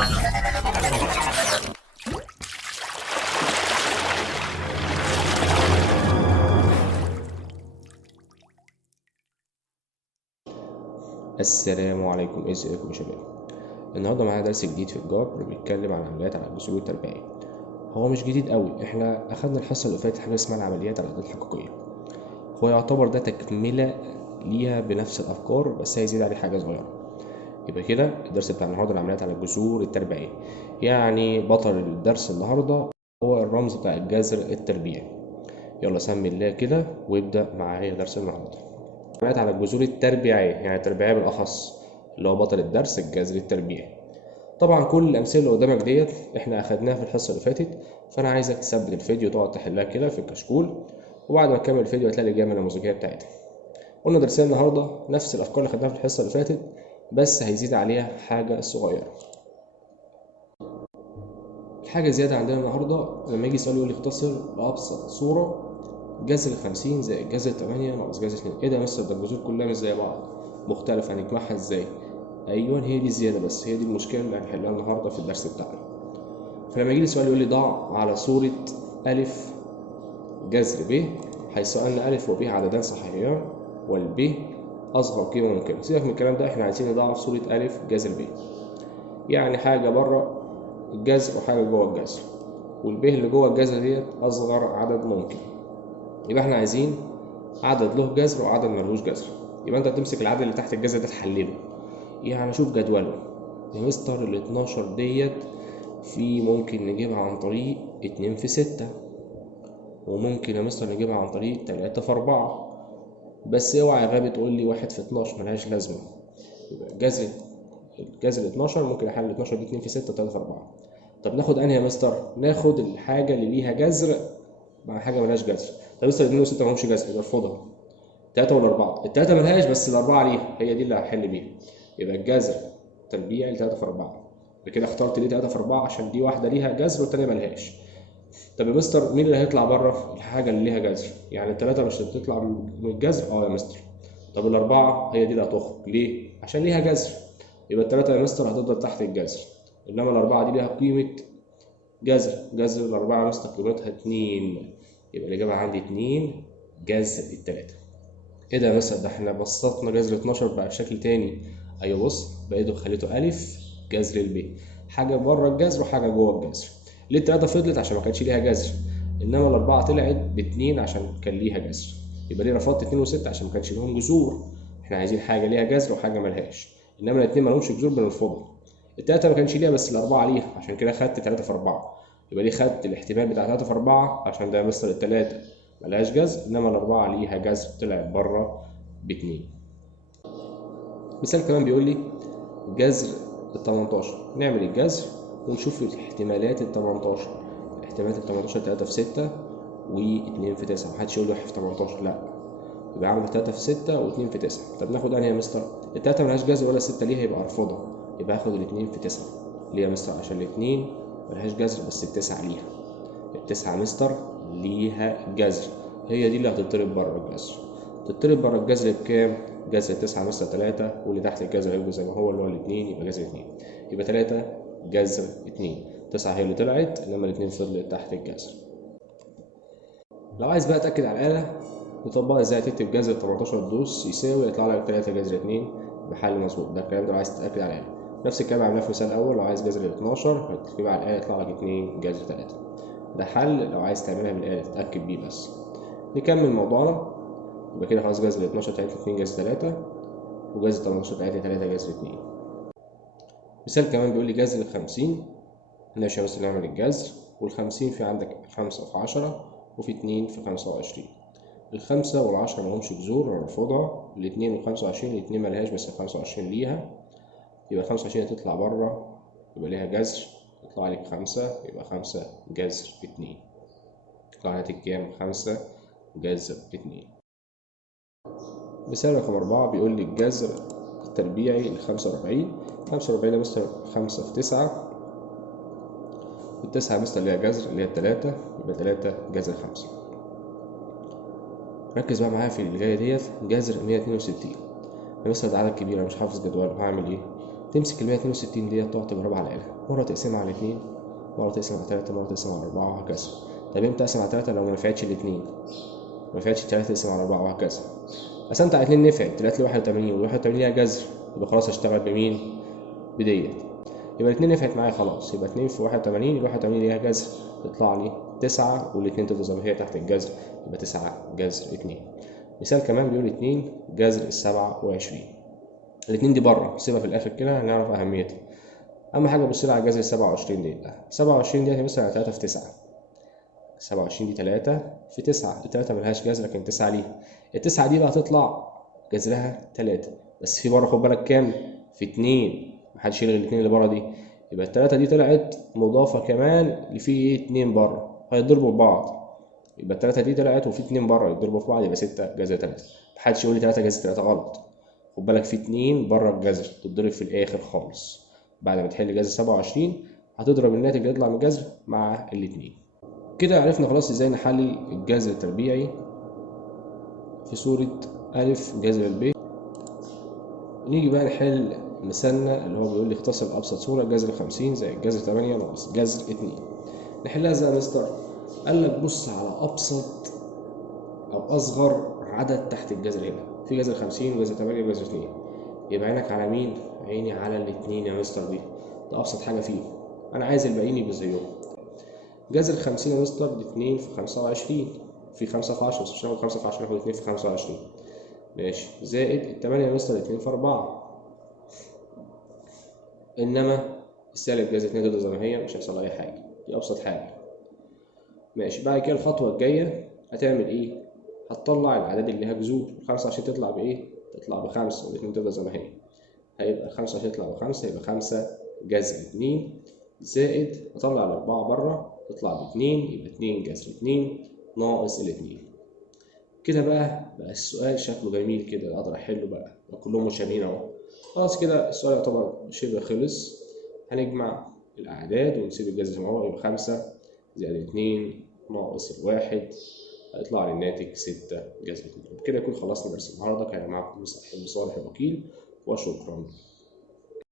السلام عليكم، ازيكم يا شباب؟ النهارده معانا درس جديد في الجبر بيتكلم عن العمليات على الجسور التربيعيه. هو مش جديد قوي، احنا اخدنا الحصه اللي فاتت حاجه اسمها العمليات على الاعداد الحقيقيه. هو يعتبر ده تكمله ليها بنفس الافكار، بس هيزيد عليه حاجه صغيره. يبقى كده الدرس بتاع النهارده العمليات على الجسور التربيعيه، يعني بطل الدرس النهارده هو الرمز بتاع الجذر التربيعي. يلا سمي الله كده وابدا معايا درس النهارده. العمليات على الجذور التربيعيه، يعني التربيعيه بالاخص، اللي هو بطل الدرس الجذر التربيعي. طبعا كل الامثله اللي قدامك ديت احنا اخدناها في الحصه اللي فاتت، فانا عايزك تثبت الفيديو تقعد تحلها كده في الكشكول، وبعد ما تكمل الفيديو هتلاقي الاجابه النموذجيه بتاعتها. قلنا درسنا النهارده نفس الافكار اللي خدناها في الحصه اللي فاتت، بس هيزيد عليها حاجه صغيره. الحاجه زياده عندنا النهارده لما يجي يسال يقول لي اختصر بابسط صوره جذر 50 زائد جذر 8 ناقص جذر 2. ايه ده يا مستر؟ ده الجذور كلها مش زي بعض، مختلفه، هنجمعها ازاي؟ ايوه، هي دي الزياده، بس هي دي المشكله اللي هنحلها النهارده في الدرس بتاعنا. فلما يجي لي سؤال يقول لي ضع على صورة ألف جذر ب، حيث أن ألف وب عددان صحيحان والب أصغر قيمة ممكنة. سيبك من الكلام ده، احنا عايزين نضع في صورة ألف جذر ب، يعني حاجة بره الجذر وحاجة جوه الجذر، والب اللي جوه الجذر ديت أصغر عدد ممكن. يبقى احنا عايزين عدد له جذر وعدد ملوش جذر. يبقى انت تمسك العدد اللي تحت الجذر ده تحلله، يعني شوف جدوله. يا مستر ال 12 ديت في ممكن نجيبها عن طريق 2 في 6، وممكن يا مستر نجيبها عن طريق 3 في 4، بس اوعى يا غبي تقول لي 1 في 12 ملهاش لازمة. يبقى الجذر 12 ممكن احل 12 دي 2 في 6 و3 في 4. طب ناخد انهي يا مستر؟ ناخد الحاجة اللي ليها جذر مع حاجة ملهاش جذر. طب مستر 2 و6 مالهمش جذر، يبقى ارفضها. 3 ولا 4؟ التلاتة ملهاش، بس الأربعة ليها، هي دي اللي هحل بيها. يبقى الجذر تربيعي 3 في 4. بكده اخترت ليه 3 في 4 عشان دي واحدة ليها جذر والتانية ملهاش. طب يا مستر مين اللي هيطلع بره؟ الحاجة اللي ليها جذر، يعني التلاتة مش هتطلع من الجذر؟ اه يا مستر. طب الأربعة هي دي اللي هتخرج، ليه؟ عشان ليها جذر. يبقى التلاتة يا مستر هتفضل تحت الجذر، إنما الأربعة دي ليها قيمة جذر الأربعة يا مستر قيمتها 2. يبقى الإجابة عندي 2 جذر التلاتة. ايه ده يا مستر؟ ده احنا بسطنا جذر 12 بقى بشكل تاني. ايوه بص، بقيته خليته الف جذر الب، حاجه بره الجذر وحاجه جوه الجذر. ليه التلاته فضلت؟ عشان ما كانش ليها جذر، انما الاربعه طلعت باتنين عشان كان ليها جذر. يبقى ليه رفضت 2 و6؟ عشان ما كانش ليهم جذور. احنا عايزين حاجه ليها جذر وحاجه ملهاش، انما الاتنين مالهمش جذور بنرفضها. التلاته ما كانش ليها بس الاربعه ليها، عشان كده خدت 3 في 4. يبقى ليه خدت الاحتمال بتاع 3 في 4 عشان ده يا مستر التلاته ملهاش جذر، انما الاربعه ليها جذر طلعت بره باتنين. مثال كمان بيقول لي جذر ال 18. نعمل الجذر ونشوف الاحتمالات ال 18. احتمالات ال 18 3 في 6 و2 في 9. محدش يقول لي 1 في 18، لا. يبقى عامل 3 في 6 و2 في 9. طب ناخد انهي يا مستر؟ التلاتة ملهاش جذر ولا 6 ليها، يبقى ارفضها. يبقى هاخد ال2 في 9. ليه يا مستر؟ عشان الاتنين ملهاش جذر بس التسعة ليها. التسعة مستر ليها جذر، هي دي اللي هتضرب بره الجذر. تضرب بره الجذر بكام؟ جذر 9 مستر 3، واللي تحت الجذر هيبقى زي ما هو اللي هو الاتنين، يبقى جذر 2. يبقى 3 جذر 2. 9 هي اللي طلعت، انما الاتنين فضلت تحت الجذر. لو عايز بقى تأكد على الآلة نطبقها ازاي، تكتب جذر 18 دوس يساوي يطلع لك 3 جذر 2 بحل مظبوط. ده الكلام ده لو عايز تتأكد على الآلة. نفس الكلام عملناه في المثال الأول، لو عايز جذر 12 هتكتبها على الآلة يطلع لك 2 جذر 3. ده حل لو عايز تعملها بالآلة تتأكد بيه بس. نكمل موضوعنا. يبقى كده خلاص جذر 12 طلعت 2 جذر 3، وجذر 18 طلعت 3 جذر 2. مثال كمان بيقول لي جذر 50. ماشي بس نعمل الجذر، وال50 في عندك 5 في 10 وفي 2 في 25. الخمسة والعشرة ملهمش جذور هنرفضها. الاتنين والخمسة وعشرين، الاتنين ملهاش بس الخمسة وعشرين ليها، يبقى 25 هتطلع بره، يبقى ليها جذر، يطلع لك 5، يبقى 5 جذر 2. يطلع ناتج كام؟ 5 جذر 2. مثال رقم 4 بيقول لي الجذر التربيعي ل 45. 45 ده مستر 5 في 9، والتسعة مستر ليها جذر اللي هي 3، يبقى 3 جذر 5. ركز بقى معايا في اللي جاية ديت. جذر 162 ده مستر ده عدد كبير، أنا مش حافظ جدول، هعمل إيه؟ تمسك ال 162 ديت تقعد تجربها على الآلة، مرة تقسمها على 2، مرة تقسم على 3، مرة تقسم على 4، وهكذا. طب امتى اقسم على 3؟ لو ما نفعتش الاتنين، ما نفعتش 3 تقسم على 4، وهكذا. قسمت على 2 نفعت، طلعت لي 81، وال 81 ليها جذر، يبقى خلاص هشتغل بمين؟ بديت. يبقى الاتنين نفعت معايا خلاص، يبقى 2 في 81، ال 81 ليها جذر تطلع لي 9، والاتنين تفضل زي ما هي تحت الجذر، يبقى 9 جذر 2. مثال كمان بيقول 2 جذر 27. الاتنين دي بره، سيبها في الاخر كده هنعرف اهميتها. اهم حاجه بص لي على جذر 27 دي. 27 دي مثلا على 3 في 9. 27 دي 3 في 9، ال3 ملهاش جذر لكن 9 ليها. ال9 دي بقى هتطلع جذرها 3، بس في بره خد بالك كام؟ في 2، محدش يلغي الاتنين اللي بره دي. يبقى ال3 دي طلعت مضافه كمان اللي فيه 2 بره هيتضربوا ببعض، يبقى ال3 دي طلعت وفي 2 بره يتضربوا في بعض، يبقى 6 جذر 3. محدش يقول لي 3 جذر 3 غلط، خد بالك في 2 بره الجذر تتضرب في الاخر خالص. بعد ما تحل جذر 27 هتضرب الناتج اللي يطلع من الجذر مع الاتنين. كده عرفنا خلاص ازاي نحلل الجذر التربيعي في صورة أ جذر الب. نيجي بقى نحل مثالنا اللي هو بيقول لي اختصر أبسط صورة جذر 50 زائد جذر 8 ناقص جذر 2. نحلها ازاي يا مستر؟ قال لك بص على أبسط أو أصغر عدد تحت الجذر هنا، في جذر 50 وجذر 8 وجذر 2، يبقى عينك على مين؟ عيني على الاتنين يا مستر دي، ده أبسط حاجة فيه، أنا عايز الباقيين يبقوا زيهم. جذر 50 يا مستر دي 2 في 25، في 5 في 10 بس مش هناخد 5 في 10 ناخد 2 في 25 ماشي، زائد ال8 يا مستر 2 في 4، انما السالب جذر 2 تفضل زي ما هي مش هيحصل اي حاجه، دي ابسط حاجه ماشي. بعد كده الخطوه الجايه هتعمل ايه؟ هتطلع الاعداد اللي ليها جذور، 25 تطلع بايه؟ تطلع ب5 وال2 تفضل زي ما هي، هيبقى 25 تطلع ب5 يبقى 5 جذر 2 زائد اطلع ال4 بره تطلع ب2 يبقى 2 جذر 2 ناقص ال2. كده بقى السؤال شكله جميل كده اقدر احله بقى كلهم متشابهين اهو. خلاص كده السؤال يعتبر شبه خلص. هنجمع الاعداد ونسيب الجذر زي ما هو، يبقى 5 زائد 2 ناقص 1 هيطلع لي الناتج 6 جذر 2. كده يكون خلصنا درس النهارده. كان معاكم مستر صالح الوكيل وشكرا.